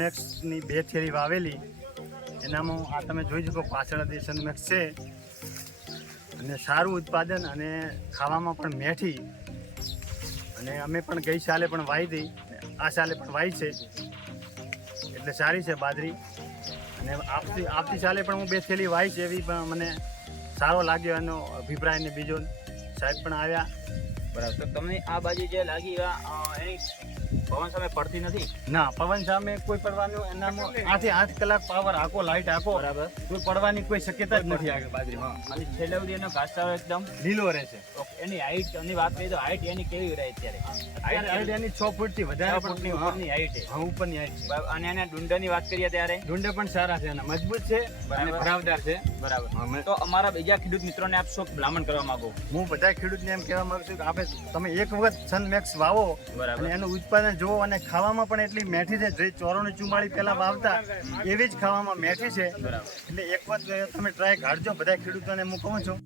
મેક્સની 2 થેલી વાવેલી, એનામાં આ તમે જોઈ શકો પાછળ દેશન મેક્સ છે અને સારું ઉત્પાદન અને ખાવામાં પણ મેઠી. અને અમે પણ ગઈ સાલે પણ વાવી હતી, આ સાલે પણ વાવી છે, એટલે સારી છે બાજરી. અને આવતી સાલે પણ હું 2 થેલી વાવી છે, એવી પણ મને સારો લાગ્યો એનો અભિપ્રાય. ને બીજો સાહેબ પણ આવ્યા. બરાબર. તો તમને આ બાજુ જે લાગી એની પવન સામે પડતી નથી? ના, પવન સામે કોઈ પડવાનું, એનામાં 8 થી 8 કલાક પાવર આખો લાઈટ આખો, બરાબર, કોઈ પડવાની કોઈ શક્યતા જ નથી આગળ બાજરીમાં. અને છેલ્લે સુધી એનો ઘાસચારો એકદમ લીલો રહેશે. એની હાઈટની વાત કરીએ તો હાઈટ એની કેવી રહે અત્યારે? હાઈટ એની 6 ફૂટથી વધારે ફૂટની ઉપરની હાઈટ છે. હા, ઉપરની હાઈટ છે. અને એના ડુંડાની વાત કરીએ ત્યારે ડુંડા પણ સારા છે, એના મજબૂત છે અને ભરાવદાર છે. બરાબર. તો અમારા બીજા ખેડૂત મિત્રોને આપ શું ભલામણ કરવા માંગો? હું બધા ખેડૂતને એમ કહેવા માંગુ છું કે આપણે તમે એક વખત સનમેક્સ વાવો અને એનું ઉત્પાદન જુઓ. અને ખાવામાં પણ એટલી મેઠી છે, જે 94-44 પહેલા વાવતા એવી જ ખાવામાં મેઠી છે. બરાબર. એટલે એક વખત તમે ટ્રાય કાઢજો બધા ખેડૂતોને હું કહું છું.